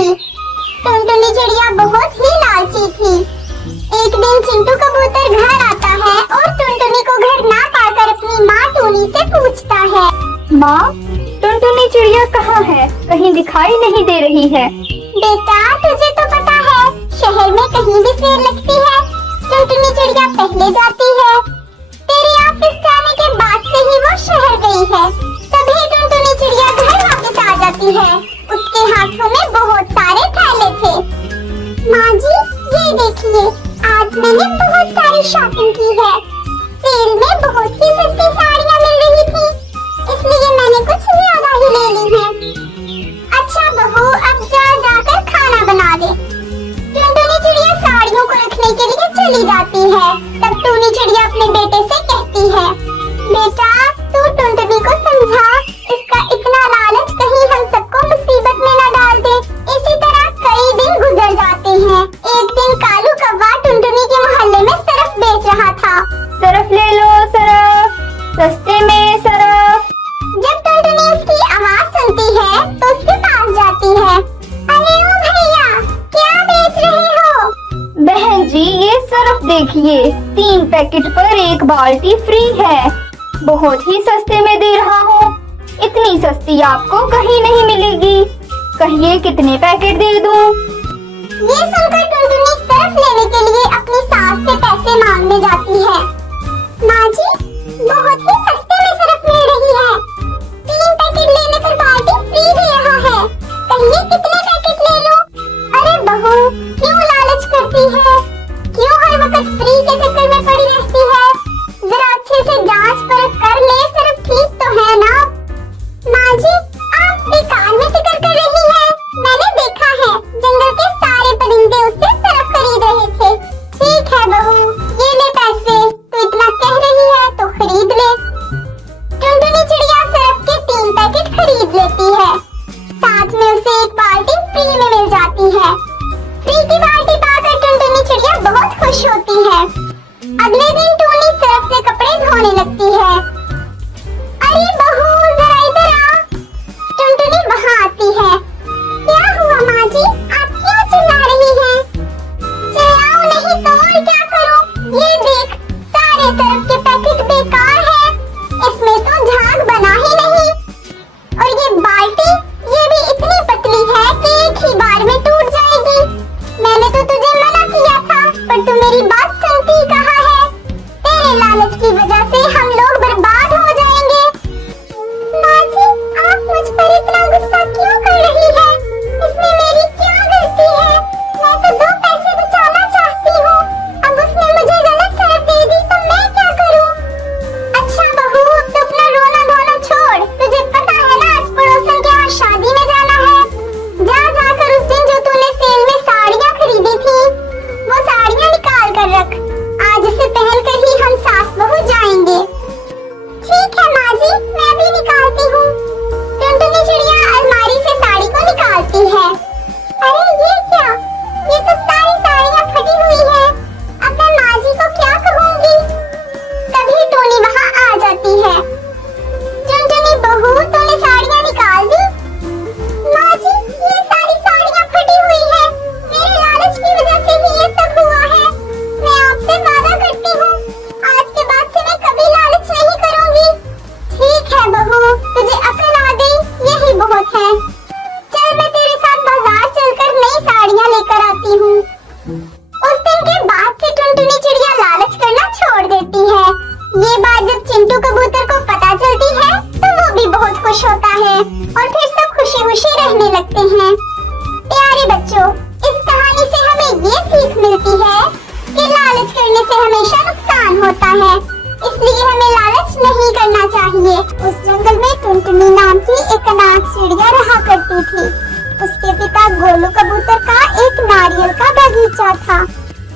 थी। टुनटुनी चिड़िया बहुत ही लालची थी। एक दिन चिंटू कबूतर घर आता है और टुनटुनी को घर ना पाकर अपनी माँ टूनी से पूछता है, माँ, टुनटुनी चिड़िया कहाँ है? कहीं दिखाई नहीं दे रही है। बेटा तुझे तो पता है शहर में कहीं भी सेल लगती है, टुनटुनी चिड़िया पहले जाती है। तेरे ऑफिस जाने के बाद से ही वो शहर गई है। तभी टुनटुनी चिड़िया घर वापस आ जाती है। उसके हाथों में बहुत सारे थैले थे। माँ जी ये देखिए, आज मैंने बहुत सारी शॉपिंग की है। सेल में बहुत ही सस्ती साड़ियाँ मिल रही थी, इसलिए मैंने कुछ ज्यादा ही ले ली है। अच्छा बहू, अब जाकर खाना बना दे। टुनटुनी चिड़िया साड़ियों को रखने के लिए चली जाती है। तब टूनी चिड़िया अपने बेटे से कहती है, बेटा तू टुनटुनी को समझा, इसका इतना लालच कहीं हम सबको मुसीबत में न डाल दे। इसी तरह कई दिन गुजर जाते हैं। एक दिन कालू कौवा टुनटुनी के मोहल्ले में सरफ बेच रहा था। सरफ ले लो सरफ, सस्ते में सरफ। जब टुनटुनी उसकी आवाज सुनती है तो उसके पास जाती है। अरे ओ भैया, क्या बेच रहे हो? बहन जी ये सरफ देखिए, 3 पैकेट पर 1 बाल्टी फ्री है। बहुत ही सस्ते में दे रहा हूँ। इतनी सस्ती आपको कहीं नहीं मिलेगी। कहिए कितने पैकेट दे दूँ? ये सुनकर टुनटुनी सरफ लेने के लिए अपनी सास से पैसे मांगने जाती है। माँ जी बहुत ही सस्ते में सरफ मिल रही है। 3 पैकेट लेने पर बाल्टी फ्री दे रहा है। कहिए कितने पैकेट ले लो? अरे बहू क्यों लालच करती है? क्यों हर वक्त फ्री के चक्कर में पड़ी रहती है? जरा अच्छे से जांच परख कर ले, सरफ ठीक तो है ना? माँ जी आप बेकार में फिक्र कर रही है। मैंने देखा है जंगल के सारे परिंदे उससे सरफ खरीद रहे थे। ठीक है बहू, ये ले पैसे। तू इतना कह रही है तो खरीद ले। टुनटुनी चिड़िया सरफ के 3 पैकेट खरीद लेती है। साथ में उसे 1 बाल्टी फ्री में मिल जाती है। फ्री की बाल्टी पाकर टुनटुनी चिड़िया बहुत खुश होती है। अगले दिन टूनी सरफ से कपड़े धोने लगती है। अरे बहू जरा इधर आ। टुनटुनी वहाँ आती है। क्या हुआ माँ जी, आप क्यों चिल्ला रही हैं? चिल्लाओ नहीं तो और क्या करूं? ये देख सारे सरफ के पैकेट बेकार हैं। इसमें तो झाग बना ही नहीं। और ये बाल्टी, ये भी इतनी पतली है कि एक ही बार में टूट जाएगी। मैंने तो तुझे मना किया था, पर तू मेरी बात सुनती कहाँ है? तेरे लालच की वजह से हम लोग बर्बाद हो जाएंगे। माँ जी आप मुझ पर इतना गुस्सा क्यों कर रही है? इसमें मेरी क्या गलती है? मैं तो 2 पैसे बचाना चाहती हूँ। अब उसने मुझे गलत सरफ दे दी तो मैं क्या करूँ? अच्छा बहू तू अपना रोना धोना छोड़। तुझे पता है ना आज पड़ोसन के यहाँ शादी में जाना है। जाकर उस दिन जो तूने सेल में साड़ियाँ खरीदी थी वो साड़ियाँ निकाल कर रख। आज इसे पहन कर ही हम सास बहू जाएंगे। ठीक है माँ जी, मैं अभी निकालती हूँ। टुनटुनी चिड़िया अलमारी से साड़ी को निकालती है। अरे ये क्या? ये तो सारी साड़ियाँ फटी हुई है। अब मैं माँ जी को क्या कहूँगी? तभी टूनी वहाँ आ जाती है। टुनटुनी बहू तूने साड़ियाँ निकाल दी? माँ जी ये सारी साड़ियाँ फटी हुई है। मेरे लालच की वजह से ही ये सब हुआ है। मैं आपसे वादा करती हूँ आज के बाद से मैं कभी लालच नहीं करूँगी। ठीक है बहू, तुझे अकल आ गई, यही बहुत है। चल मैं तेरे साथ बाजार चलकर नई साड़ियाँ लेकर आती हूँ। उस दिन के बाद से टुनटुनी चिड़िया लालच करना छोड़ देती है। ये बात जब चिंटू कबूतर को पता चलती है तो वो भी बहुत खुश होता है और फिर सब खुशी खुशी रहने लगते हैं। प्यारे बच्चों, इस कहानी से हमें ये सीख मिलती है कि लालच करने से हमेशा नुकसान होता है, इसलिए हमें लालच नहीं करना चाहिए। उस जंगल में टुनटुनी नाम की एक अनाथ चिड़िया रहा करती थी। उसके पिता गोलू कबूतर का एक नारियल का बगीचा था।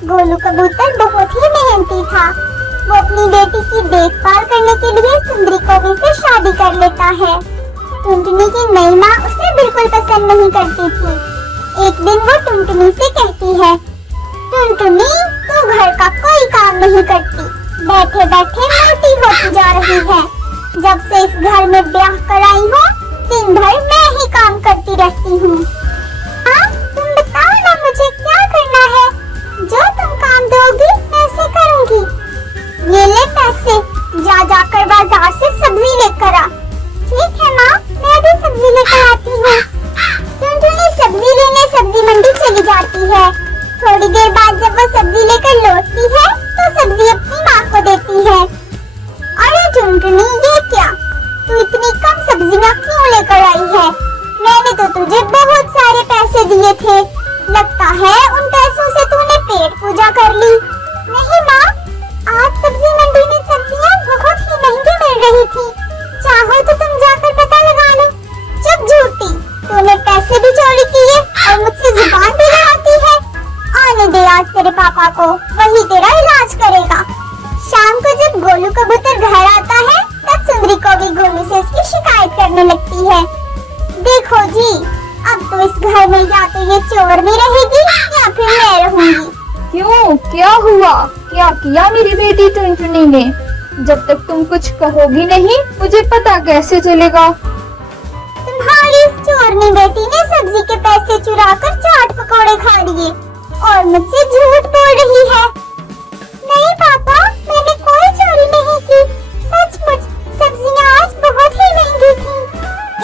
गोलू कबूतर बहुत ही मेहनती था। वो अपनी बेटी की देखभाल करने के लिए सुंदरी कौवे से शादी कर लेता है। टुनटुनी की नई माँ उसे बिल्कुल पसंद नहीं करती थी। एक दिन वो टुनटुनी से कहती है, टुनटुनी तू घर का कोई काम नहीं करती, बैठे बैठे मोटी होती जा रही है। जब से इस घर में ब्याह कराई हूँ दिन भर मैं ही काम करती रहती हूँ। हाँ जाती है। थोड़ी देर बाद जब वो सब्जी लेकर लौटती है तो सब्जी अपनी माँ को देती है। अरे टुनटुनी, ये क्या? तू इतनी कम सब्जियाँ क्यों लेकर आई है? मैंने तो तुझे बहुत सारे पैसे दिए थे। लगता है उन पैसों से तूने पेट पूजा कर ली। नहीं माँ, आज सब्जी मंडी में सब्जियाँ बहुत ही महंगी मिल रही थी। चाहो तो तुम जाकर पता लगा लो। चुप झूठी, तूने पैसे भी चोरी किए और मुझसे जुबान भी लड़ाती है। आने दे आज तेरे पापा को, वही तेरा इलाज करेगा। शाम को जब गोलू कबूतर घर आता है तब सुंदरी को भी गोलू से उसकी शिकायत करने लगती है। देखो जी, अब तो इस घर में या तो ये चोरनी रहेगी या फिर मैं रहूंगी। क्यों, क्या हुआ? क्या किया मेरी बेटी टुनटुनी ने? जब तक तुम कुछ कहोगी नहीं मुझे पता कैसे चलेगा? तुम्हारी इस चोरनी बेटी ने सब्जी के पैसे चुराकर चाट पकौड़े खा लिए और मुझसे झूठ बोल रही है। नहीं पापा, मैंने कोई चोरी नहीं की। सचमुच सब्जियां आज बहुत ही महंगी थी।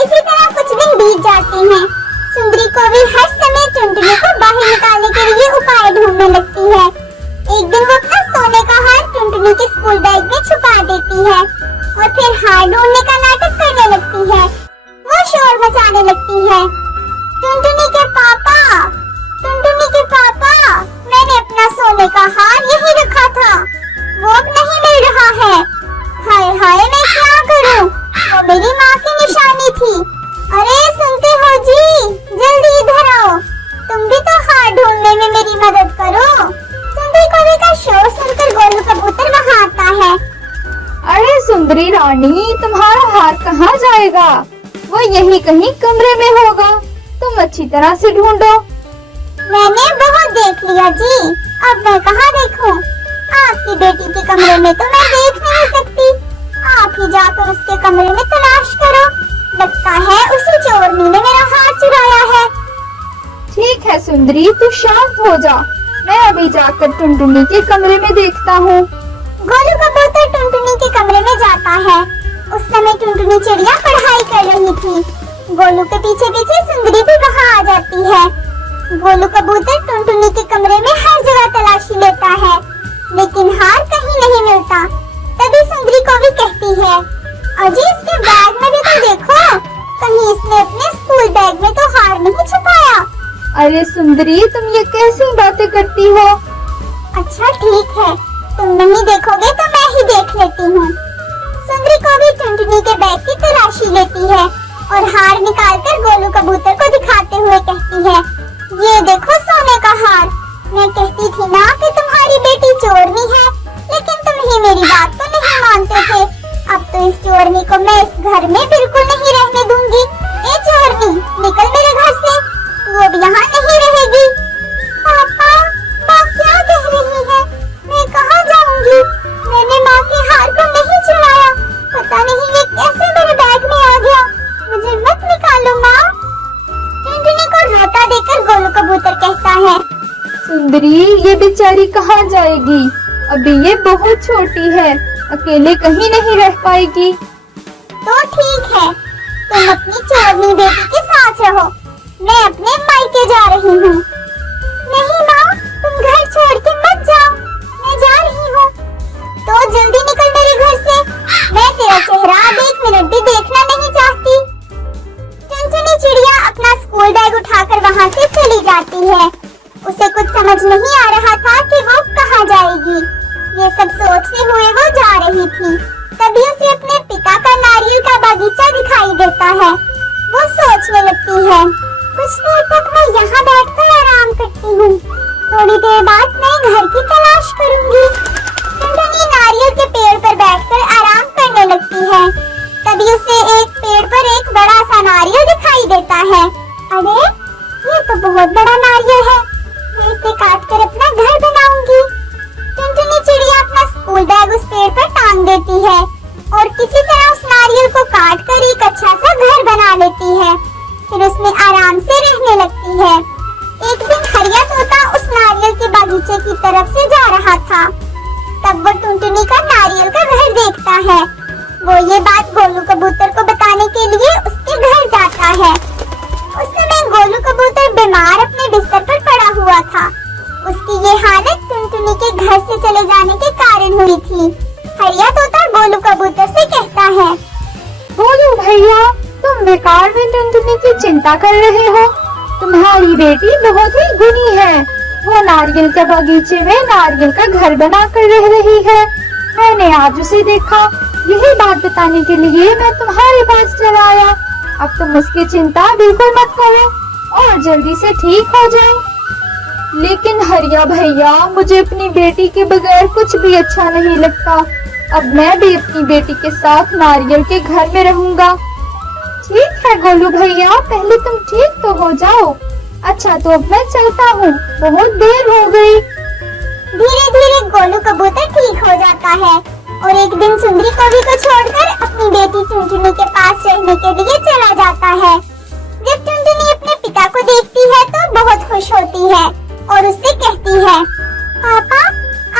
इसी तरह कुछ दिन बीत जाते हैं। सुंदरी को भी हर समय टुनटुनी को बाहर निकालने के लिए उपाय ढूंढने लगती है। एक दिन वो अपना सोने का हार टुनटुनी के स्कूल बैग में छुपा देती है और फिर हार ढूंढने का नाटक करने लगती है। वो शोर मचाने लगती है। टुनटुनी के पापा, टुनटुनी के पापा, मैंने अपना सोने का हार यहीं रखा था, वो अब नहीं मिल रहा है। हाय हाय, मैं क्या करूं? वो मेरी माँ की निशानी थी। अरे सुनते हो जी, जल्दी इधर आओ। तुम भी तो हार ढूंढने में मेरी मदद करो। सुंदरी कौवे का शोर सुनकर गोलू कबूतर वहाँ आता है। अरे सुंदरी रानी, तुम्हारा हार कहाँ जाएगा? वो यही कहीं कमरे में होगा, तुम अच्छी तरह से ढूंढो। मैंने बहुत देख लिया जी, अब मैं कहाँ देखूं? आपकी बेटी के कमरे में तो मैं देख नहीं सकती। आप ही जाकर उसके कमरे में तलाश करो। लगता है उसी चोरनी ने मेरा हार चुराया है। ठीक है सुंदरी, तू शांत हो जा, मैं अभी जाकर टुनटुनी के कमरे में देखता हूँ। गोलू कबूतर टुनटुनी के कमरे में जाता है। उस समय टुनटुनी चिड़िया पढ़ाई कर रही थी। गोलू के पीछे पीछे सुंदरी भी वहाँ आ जाती है। गोलू कबूतर टुनटुनी के कमरे में हर जगह तलाशी लेता है, लेकिन हार कहीं नहीं मिलता। तभी सुंदरी को भी कहती है, अजी इसके बैग में भी तो देखो, कहीं इसने अपने स्कूल बैग में तो हार नहीं छुपाया। अरे सुंदरी, तुम ये कैसी बातें करती हो? अच्छा ठीक है, तुम नहीं देखोगे तो मैं ही देख लेती हूँ। सुंदरी को भी टुनटुनी के बैग की तलाशी लेती है और हार निकालकर गोलू कबूतर को दिखाते हुए कहती है, ये देखो सोने का हार। मैं कहती थी ना कि तुम्हारी बेटी चोरनी है, लेकिन तुम ही मेरी बात को नहीं मानते थे। अब तो इस चोरनी को मैं इस घर में बिल्कुल नहीं रहने दूंगी। ए चोरनी, निकल मेरे घर से, तू अब यहाँ नहीं रहेगी। पापा, माँ क्या कह रही है? मैं कहाँ जाऊंगी? मैंने माँ के हार को नहीं चुराया। पता नहीं ये कैसे मेरे बैग में आ गया। मुझे मत निकालो माँ। टुनटुनी को रोता देकर गोलू कबूतर कहता है, सुंदरी, ये बेचारी कहाँ जाएगी? अभी ये बहुत छोटी है, अकेले कहीं नहीं रह पाएगी। तो ठीक है, तुम अपनी चोरनी बेटी के साथ रहो, मैं अपने मायके जा रही हूँ। नहीं माँ, तुम घर छोड़ के मत जाओ, मैं जा रही हूँ। तो जल्दी निकल मेरे घर से, मैं तेरा चेहरा अब 1 मिनट भी देखना नहीं चाहती। टुनटुनी चिड़िया अपना स्कूल बैग उठाकर वहाँ से चली जाती है। उसे कुछ समझ नहीं आ रहा था कि वो कहाँ जाएगी। ये सब सोचते हुए वो जा रही थी। तभी उसे अपने पिता का नारियल का बागीचा दिखाई देता है। वो सोचने लगती है, कुछ देर तक मैं यहाँ बैठकर आराम करती हूँ, थोड़ी देर बाद मैं घर की तलाश करूँगी। टुनटुनी नारियल के पेड़ पर बैठकर आराम करने लगती है। तभी उसे एक पेड़ पर एक बड़ा सा नारियल दिखाई देता है। अरे ये तो बहुत बड़ा नारियल है, मैं इसे काट कर अपना घर बनाऊंगी। टुनटुनी चिड़िया अपना स्कूल बैग उस पेड़ पर टांग देती है और किसी तरह उस नारियल को काट कर एक अच्छा सा घर बना लेती है। फिर उसमें आराम से रहने लगती है। एक दिन हरिया तोता उस नारियल के बागीचे की तरफ से जा रहा था। तब वो टुनटुनी का नारियल का घर देखता है। वो ये बात गोलू कबूतर को बताने के लिए उसके घर जाता है। उस समय गोलू कबूतर बीमार अपने बिस्तर पर पड़ा हुआ चले जाने के कारण हुई थी। हरिया तोता गोलू कबूतर से कहता है, गोलू भैया, तुम बेकार में टुनटुनी की चिंता कर रहे हो। तुम्हारी बेटी बहुत ही गुणी है। वो नारियल के बगीचे में नारियल का घर बना कर रह रही है। मैंने आज उसे देखा। यही बात बताने के लिए मैं तुम्हारे पास चला आया। अब तुम उसकी चिंता बिल्कुल मत करो और जल्दी से ठीक हो जाए। लेकिन हरिया भैया, मुझे अपनी बेटी के बगैर कुछ भी अच्छा नहीं लगता। अब मैं भी अपनी बेटी के साथ नारियल के घर में रहूंगा। ठीक है गोलू भैया, पहले तुम ठीक तो हो जाओ। अच्छा, तो अब मैं चलता हूँ, बहुत देर हो गई। धीरे धीरे गोलू कबूतर ठीक हो जाता है और एक दिन सुंदरी कवि को छोड़कर अपनी बेटी टुनटुनी के पास रहने के लिए चला जाता है। जब टुनटुनी अपने पिता को देखती है तो बहुत खुश होती है और उससे कहती है, पापा,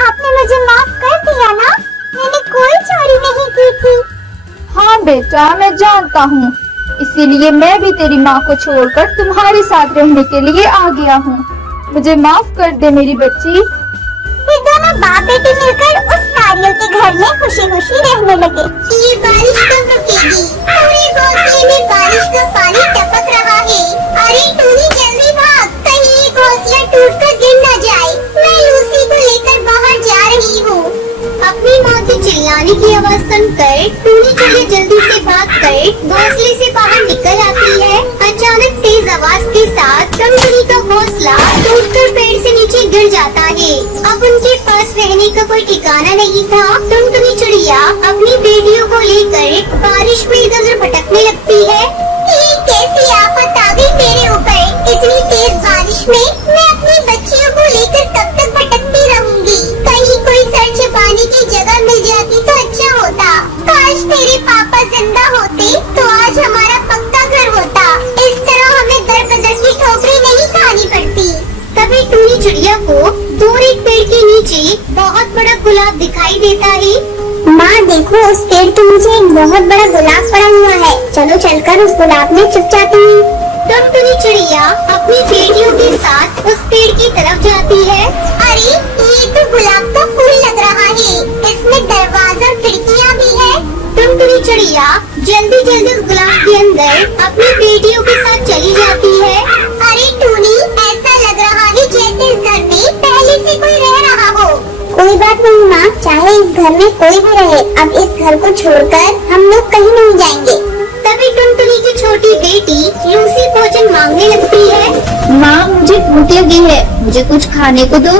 आपने मुझे माफ कर दिया ना? मैंने कोई चोरी नहीं की थी। हाँ बेटा, मैं जानता हूँ, इसीलिए मैं भी तेरी माँ को छोड़कर तुम्हारे साथ रहने के लिए आ गया हूँ। मुझे माफ कर दे मेरी बच्ची। फिर दोनों बाप बेटी मिलकर उस नारियल के घर में खुशी खुशी रहने लगे। ये बारिश कब रुकेगी? पूरे घोंसले में बारिश का पानी टपक रहा है। अरे टूनी, जल्दी भाग, कहीं ये घोंसला टूटकर गिर न जाए। मैं लूसी को लेकर बाहर जा रही हूँ। अपनी माँ के चिल्लाने की आवाज सुनकर टूनी चिड़िया जल्दी से भागकर घोंसले से बाहर निकल आती है। अचानक तेज आवाज के साथ टुनटुनी का घोंसला टूटकर पेड़ से नीचे गिर जाता है। अब उनके पास रहने का कोई ठिकाना नहीं था। टुनटुनी चिड़िया अपनी बेटियों को लेकर बारिश में इधर उधर भटकने लगती है। ये कैसी आफत आ गई मेरे ऊपर? इतनी तेज बारिश में मैं अपनी बच्चियों को लेकर कब तक भटकती रहूंगी? कहीं कोई सर छुपाने की जगह मिल जाती तो अच्छा होता। काश तेरे पापा जिंदा होते तो आज हमारा पक्का घर होता। इस तरह हमें दर बदर की ठोकरें नहीं खानी पड़ती। तभी टूनी चिड़िया को दूर एक पेड़ के नीचे बहुत बड़ा गुलाब दिखाई देता है। माँ देखो, उस पेड़ के नीचे एक बहुत बड़ा गुलाब पड़ा हुआ है। चलो चलकर उस गुलाब में छुप जाते हैं। टुनटुनी चिड़िया अपनी बेटियों के साथ उस पेड़ की तरफ जाती है। अरे, ये तो गुलाब का फूल लग रहा है। इसमें दरवाजा और खिड़कियाँ भी है। टुनटुनी चिड़िया जल्दी जल्दी उस गुलाब के अंदर अपनी बेटियों के साथ चली जाती है। अरे टूनी, ऐसा लग रहा है जैसे इस घर में पहले से कोई रह रहा हो। कोई बात नहीं माँ, चाहे इस घर में कोई भी रहे, अब इस घर को छोड़कर हम लोग कहीं नहीं जाएंगे। तभी टुनटुनी की छोटी बेटी लूसी भोजन मांगने लगती है। माँ, मुझे भूख लगी है, मुझे कुछ खाने को दो।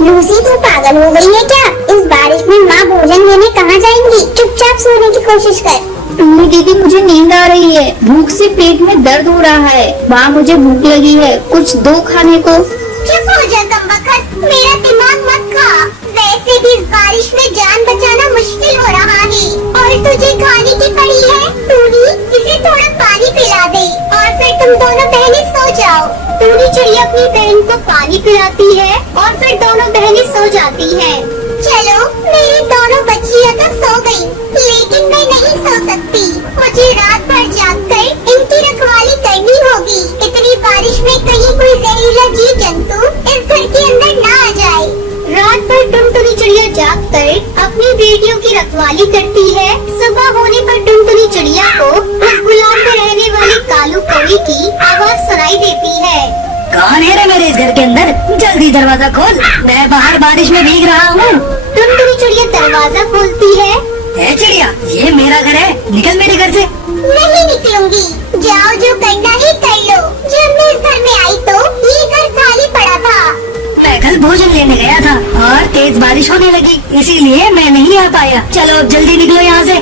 लूसी, तू पागल हो गई है क्या? इस बारिश में माँ भोजन लेने कहाँ जाएंगी? चुपचाप सोने की कोशिश कर। टुन्नी दीदी, मुझे नींद आ रही है, भूख से पेट में दर्द हो रहा है। माँ, मुझे भूख लगी है, कुछ दो खाने को। चुप हो जा कमबख्त, मेरा दिमाग मत खा। वैसे भी इस बारिश में जान बचाना मुश्किल हो रहा है और तुझे खाने की पड़ी है। टूनी, इसे थोड़ा पानी पिला दे और फिर तुम दोनों बहनें सो जाओ। टूनी चिड़िया अपनी बहन को पानी पिलाती है और फिर दोनों बहनें सो जाती हैं। चलो, मेरी दोनों बच्चियाँ तो सो गयी, लेकिन मैं नहीं सो सकती। मुझे रात भर जागकर इनकी रखवाली करनी होगी। इतनी बारिश में कहीं कोई जहरीला जीव जंतु इस घर के अंदर न आ जाए। रात भर टुनटुनी चिड़िया जागकर अपनी बेटियों की रखवाली करती है। सुबह होने पर टुनटुनी चिड़िया को उस गुलाब में रहने वाले कालू कौवे की आवाज सुनाई देती है। कौन है रे मेरे इस घर के अंदर? जल्दी दरवाजा खोल, मैं बाहर बारिश में भीग रहा हूँ। टुनटुनी चिड़िया दरवाजा खोलती है। ए चिड़िया, ये मेरा घर है, निकल मेरे घर से। नहीं निकलूंगी, जाओ, जो करना है कर लो। जब मैं इस घर में आई तो ये घर खाली पड़ा था। मैं कल भोजन लेने गया था और तेज बारिश होने लगी, इसीलिए मैं नहीं आ पाया। चलो अब जल्दी निकलो यहाँ से।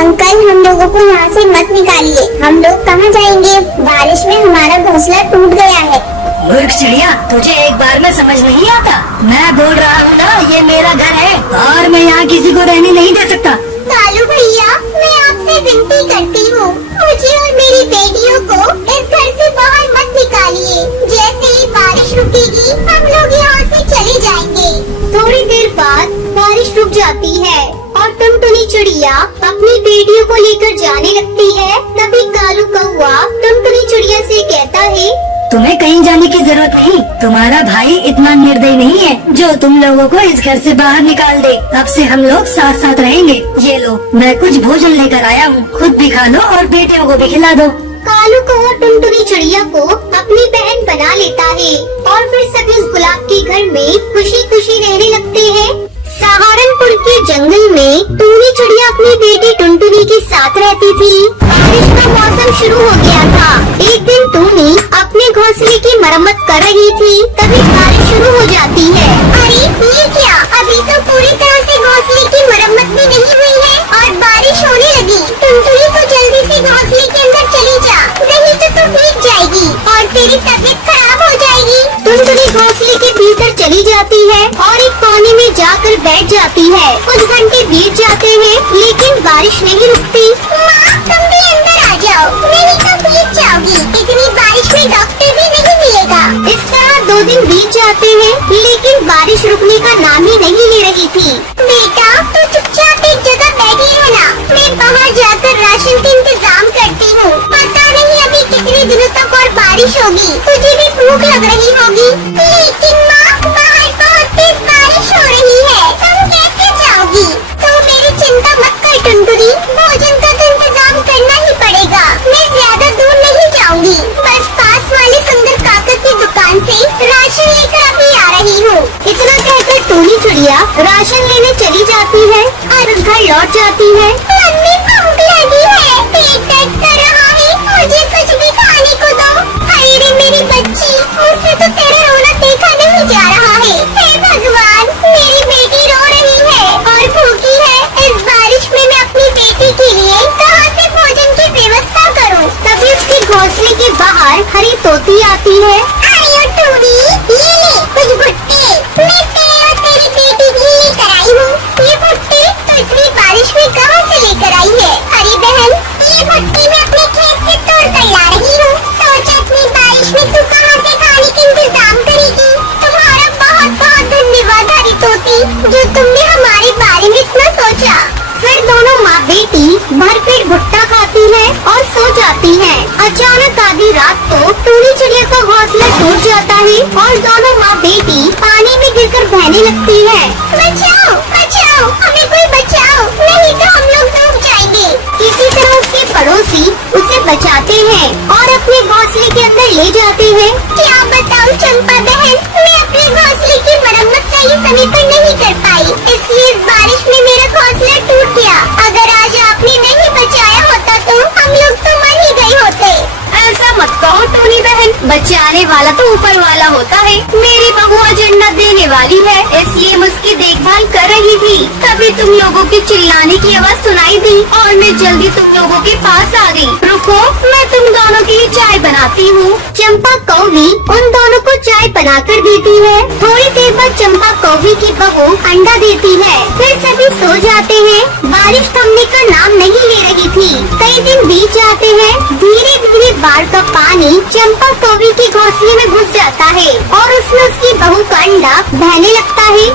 अंकल, हम लोगों को यहाँ से मत निकालिए। हम लोग कहाँ जाएंगे? बारिश में हमारा घोंसला टूट गया है। मूर्ख चिड़िया, तुझे एक बार में समझ नहीं आता? मैं बोल रहा हूँ ना, ये मेरा घर है और मैं यहाँ किसी को रहने नहीं दे सकता। कालू भैया, मैं आपसे विनती करती हूँ, मुझे और मेरी बेटियों को इस घर से बाहर मत निकालिए। जैसे ही बारिश रुकेगी हम लोग यहाँ से चले जाएंगे। थोड़ी देर बाद बारिश रुक जाती है और टुनटुनी चिड़िया अपनी बेटियों को लेकर जाने लगती है। तभी कालू कौवा टुनटुनी चिड़िया से कहता है, तुम्हें कहीं जाने की जरूरत नहीं। तुम्हारा भाई इतना निर्दयी नहीं है जो तुम लोगों को इस घर से बाहर निकाल दे। अब से हम लोग साथ साथ रहेंगे। ये लो, मैं कुछ भोजन लेकर आया हूँ, खुद भी खा लो और बेटियों को भी खिला दो। कालू कौआ टुनटुनी चिड़िया को अपनी बहन बना लेता है और फिर सभी उस गुलाब के घर में खुशी खुशी रहने लगते हैं। सहारनपुर के जंगल में टूनी चिड़िया अपनी बेटी टुनटुनी के साथ रहती थी। बारिश का मौसम शुरू हो गया था। एक दिन टूनी अपने घोंसले की मरम्मत कर रही थी, तभी बारिश शुरू हो जाती है। अरे ये क्या, अभी तो पूरी तरह से घोंसले की मरम्मत भी नहीं हुई है और बारिश होने लगी। टुनटुनी तो जल्दी से घोंसले के अंदर चली जा, नहीं तो तू भीग जाएगी और तेरी तबीयत खराब हो जाएगी। टुनटुनी घोंसले के भीतर चली जाती है और एक कोने में जाकर बैठ जाती है। कुछ घंटे बीत जाते हैं लेकिन बारिश नहीं रुकती। माँ, तुम भी अंदर आ जाओ, नहीं तो भीग जाओगी। इतनी बारिश में डॉक्टर भी नहीं मिलेगा। इस तरह 2 दिन बीत जाते हैं लेकिन बारिश रुकने का नाम ही नहीं ले रही थी। बेटा, तू चुपचाप एक जगह बैठी रहना, मैं बाहर जाकर राशन का इंतजाम करती हूँ। पता नहीं अभी कितने दिनों तक और बारिश होगी, तुझे भी भूख लग रही होगी। लेकिन माँ, बाहर बहुत तेज बारिश हो रही है, तुम कैसे जाओगी? तो मेरी चिंता मत कर टुनटुनी, भोजन का तो इंतजाम करना ही पड़ेगा। मैं ज्यादा दूर नहीं जाऊंगी, बस पास वाले सुंदर काका की दुकान से राशन लेकर अभी आ रही हूँ। इतना कहकर टूनी चिड़िया राशन लेने चली जाती है और उस घर लौट जाती है। मम्मी, भूख लगी है, पेट दर्द कर रहा है, मुझे कुछ भी खाने को दो। हाय रे मेरी बच्ची, मुझसे तो तेरा रोना देखा नहीं जा रहा है। हे भगवान, मेरी बेटी रो रही है और भूखी है। इस बारिश में मैं अपनी बेटी के लिए कहाँ से भोजन की व्यवस्था करूँ? तभी उसके घोंसले के बाहर हरी तोती आती है। आयो टूनी, ये ले कुछ भुट्टे, मैं तेरे और तेरी बेटी के लिए लेकर आई हूँ। ये भुट्टे तो इतनी बारिश में कहाँ से लेकर आई है? अरे बहन, ये भुट्टे मैं अपने खेत से तोड़ कर ला रही हूँ। सोचा इतनी बारिश में तू कहाँ से खाने का इंतजाम करेगी। तुम्हारा बहुत बहुत धन्यवाद हरी तोती, जो तुमने हमारे बारे में इतना सोचा। फिर दोनों माँ बेटी भरपेट भुट्टा खाती है और सो जाती है। अचानक आधी रात को टूनी चिड़िया का घोंसला टूट जाता है और दोनों माँ बेटी पानी में गिरकर बहने लगती है। बचाओ, बचाओ, हमें कोई बचाओ, नहीं तो हम लोग डूब जाएंगे। इसी तरह उसके पड़ोसी उसे बचाते हैं और अपने घोंसले के अंदर ले जाते हैं। क्या बताऊं चंपा बहन, मैं अपने घोंसले की मरम्मत सही समय पर नहीं कर पाई, इसलिए इस बारिश में मेरा घोंसला टूट गया। अगर आज आपने नहीं बचाया होता तो हम लोग तो मर ही गए होते। ऐसा मत कहो टूनी बहन, बचाने वाला तो ऊपर वाला होता है। मेरी बहू आज अंडा देने वाली है, इसलिए मैं उसकी देखभाल कर रही थी। तभी तुम लोगों के चिल्लाने की आवाज सुनाई दी और मैं जल्दी तुम लोगों के पास आ गई। रुको, मैं तुम दोनों के लिए चाय बनाती हूँ। चंपा कौवी उन दोनों को चाय बनाकर देती है। थोड़ी देर बाद चंपा कौवी की बहू अंडा देती है। फिर सभी सो जाते हैं। बारिश थमने का नाम नहीं ले रही थी। कई दिन बीत जाते हैं। धीरे धीरे बाढ़ का पानी चंपा कौवी के घोंसले में घुस जाता है और उसमें उसकी बहू का अंडा बहने लगता है।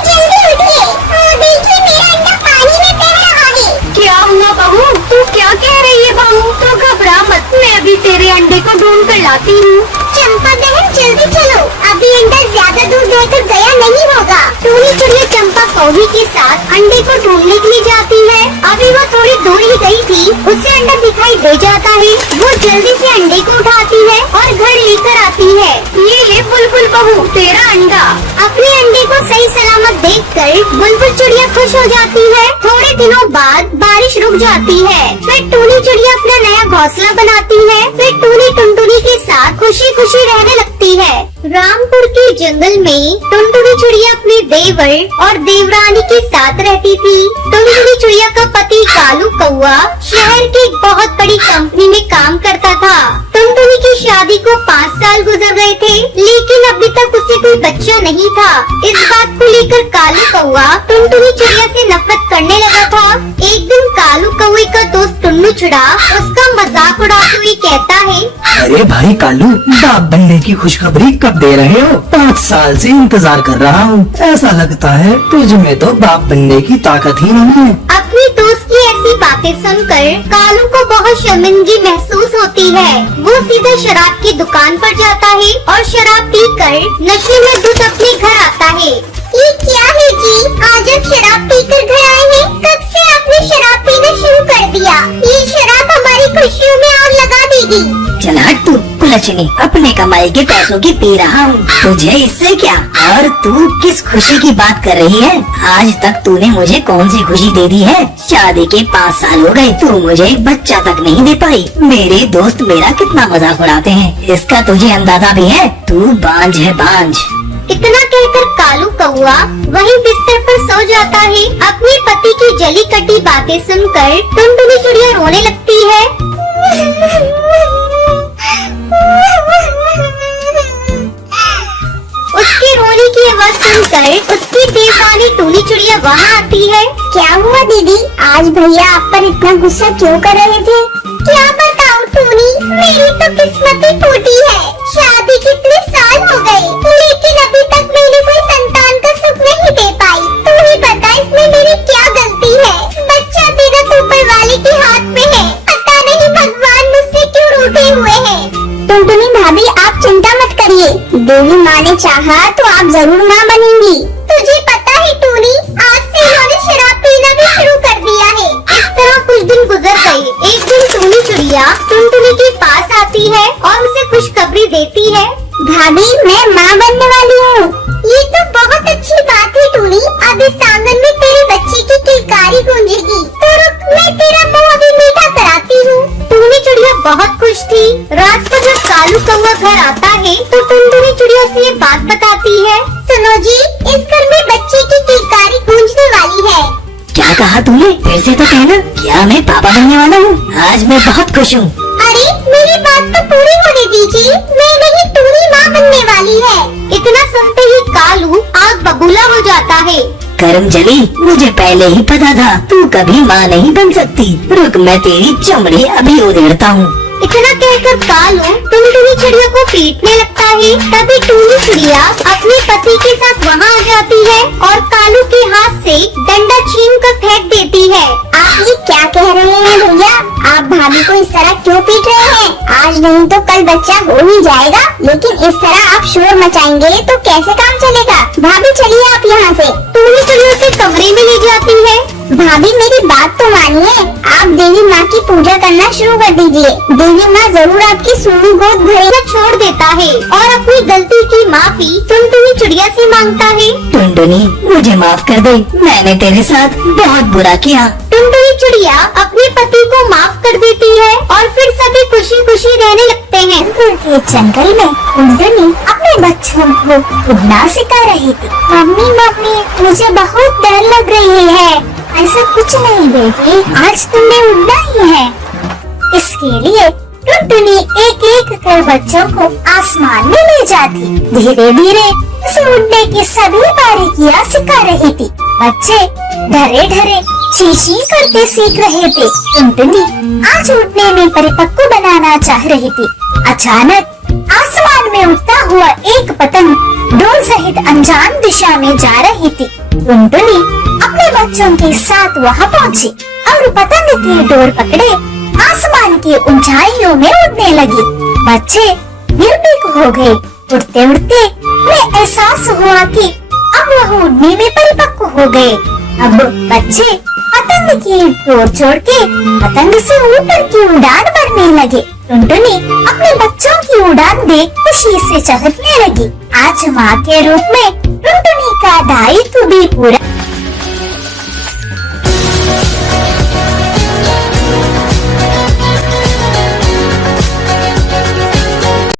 जल्दी उठिए, देखिए मेरा अंडा पानी में बह रहा है। क्या हुआ बहू, तू क्या कह रही है? बहू तू घबरा मत, मैं अभी तेरे अंडे को ढूंढ कर लाती हूँ। चंपा बहन जल्दी चलो, अभी अंडा ज्यादा दूर रहकर गया नहीं होगा। टूनी चिड़िया चंपा कौवी के साथ अंडे को ढूंढने के लिए जाती है। अभी वो थोड़ी दूर ही गई थी, उसे अंडा दिखाई दे जाता है। वो जल्दी से अंडे को उठाती है और घर लेकर आती है। ये ले बुलबुल बहू तेरा अंडा। अपने अंडे को सही सलामत देखकर बुलबुल चिड़िया खुश हो जाती है। थोड़े दिनों बाद बारिश रुक जाती है। फिर टूनी चिड़िया अपना नया घोंसला बनाती है। फिर टूनी टुनटुनी के साथ खुशी खुशी रहने लगती है। रामपुर के जंगल में टुनटुनी चिड़िया अपने देवर और देवरानी के साथ रहती थी। टुनटुनी चिड़िया का पति कालू कौआ शहर की एक बहुत बड़ी कंपनी में काम करता था। टुनटुनी की शादी को 5 साल गुजर गए थे, लेकिन अभी तक उसे कोई बच्चा नहीं था। इस बात को लेकर कालू कौआ टुनटुनी चिड़िया से नफरत करने लगा था। एक दिन कालू कौवे का दोस्त टुन्नू चिड़ा उसका मजाक उड़ाते हुए कहता है, अरे भाई कालू, बाप बनने की खुशखबरी कब दे रहे हो? 5 साल से इंतजार कर रहा हूँ। ऐसा लगता है तुझ में तो बाप बनने की ताकत ही नहीं है। अपने दोस्त की ऐसी बातें सुनकर कालू को बहुत शर्मिंदगी महसूस होती है। वो सीधे शराब की दुकान पर जाता है और शराब पीकर नशे में धुत अपने घर आता है। ये क्या है जी? आज आप शराब पीकर घर आए हैं? कब से आपने शराब पीना शुरू कर दिया? ये शराब हमारी खुशियों में आग लगा देगी। चल हट तू कुलच्छनी, अपने कमाई के पैसों की पी रहा हूँ, तुझे इससे क्या? और तू किस खुशी की बात कर रही है? आज तक तूने मुझे कौन सी खुशी दे दी है? शादी के 5 साल हो गए, तू मुझे एक बच्चा तक नहीं दे पाई। मेरे दोस्त मेरा कितना मजाक उड़ाते हैं, इसका तुझे अंदाजा भी है? तू बांझ है बांझ। इतना कहकर कालू कौआ वहीं बिस्तर पर सो जाता है। अपने पति की जली कटी बातें सुनकर टुनटुनी चिड़िया रोने लगती है। उसके रोने की आवाज सुनकर उसकी देवरानी टूनी चिड़िया वहाँ आती है। क्या हुआ दीदी? आज भैया आप पर इतना गुस्सा क्यों कर रहे थे? क्या बताऊं टूनी, मेरी तो किस्मत ही फूटी है। शादी कितने साल हो गए, लेकिन अभी तक मैंने कोई संतान का सुख नहीं दे पाई। तू ही बता इसमें मेरी क्या गलती है? बच्चा तेरा तो ऊपर वाले के हाथ में है। पता नहीं भगवान मुझसे क्यों रूठे हुए हैं। टुनटुनी भाभी आप चिंता मत करिए, देवी माँ ने चाहा तो आप जरूर माँ बनेंगी। तुझे पता है टूनी, आज से इन्होंने शराब पीना भी शुरू कर दिया है। इस तरह कुछ दिन गुजर गए। एक दिन टूनी चिड़िया टुनटुनी के पास आती है और उसे खुशखबरी देती है। भाभी मैं माँ बनने वाली हूँ। ये तो बहुत अच्छी बात है टूनी, अब इस आंगन में तेरे बच्चे की किलकारी गूंजेगी। तो रुक, मैं तेरा मुँह अभी मीठा कराती हूँ। टूनी चिड़िया बहुत खुश थी। रात को जब कालू कौआ घर आता है तो टुनटुनी चिड़िया से ये बात बताती है। सुनो जी, इस घर में बच्चे की किलकारी गूंजने वाली है। क्या कहा तूने? फिर से तो कहना। क्या मैं पापा बनने वाला हूँ? आज मैं बहुत खुश हूँ। अरे मेरी बात तो पूरी होने दीजिए, मैं नहीं टूनी माँ बनने वाली है। इतना सुनते ही कालू आग बबूला हो जाता है। करम जली, मुझे पहले ही पता था तू कभी माँ नहीं बन सकती। रुक, मैं तेरी चमड़ी अभी उधेड़ता हूँ। इतना कहकर कालू टुनटुनी चिड़िया को पीटने लगता है। तभी टूनी चिड़िया अपने पति के साथ वहाँ आ जाती है और कालू के हाथ से डंडा छीन कर फेंक देती है। आप ये क्या कह रहे हैं भैया? आप भाभी को इस तरह क्यों पीट रहे हैं? आज नहीं तो कल बच्चा हो ही जाएगा, लेकिन इस तरह आप शोर मचाएंगे तो कैसे काम चलेगा? भाभी चलिए आप यहाँ से। टूनी चिड़िया उसे कमरे में ले जाती है। भाभी मेरी बात तो मानिए, आप देवी माँ की पूजा करना शुरू कर दीजिए। देवी माँ जरूर आपकी सोनी गोद भरेगा छोड़ देता है और अपनी गलती की माफी टुनटुनी चिड़िया से मांगता है। टुनटुनी मुझे माफ कर दे, मैंने तेरे साथ बहुत बुरा किया। टुनटुनी चिड़िया अपने पति को माफ कर देती है और फिर सभी खुशी खुशी रहने लगते हैं। के जंगल में टुनटुनी अपने बच्चों को उड़ना सिखा रही थी। मम्मी मम्मी मुझे बहुत डर लग रही है। ऐसा कुछ नहीं बेटी, आज तुम्हें उड़ना ही है। इसके लिए टुनटुनी एक एक कर बच्चों को आसमान में ले जाती। धीरे धीरे उसे उड़ने की सभी बारीकियां सिखा रही थी। बच्चे डरे डरे चींची करके सीख रहे थे। टुनटुनी आज उड़ने में परिपक्व बनाना चाह रही थी। अचानक आसमान में उड़ता हुआ एक पतंग डोर सहित अनजान दिशा में जा रही थी। टुनटुनी अपने बच्चों के साथ वहाँ पहुँची और पतंग की डोर पकड़े आसमान की ऊंचाइयों में उड़ने लगी। बच्चे निर्भीक हो गए। उड़ते उड़ते उन्हें एहसास हुआ कि अब वह उड़ने में परिपक्व हो गए। अब बच्चे पतंग की डोर छोड़ के पतंग से ऊपर की उड़ान भरने लगे। टुनटुनी अपने बच्चों की उड़ान देख खुशी से चहकने लगी। आज माँ के रूप में टुनटुनी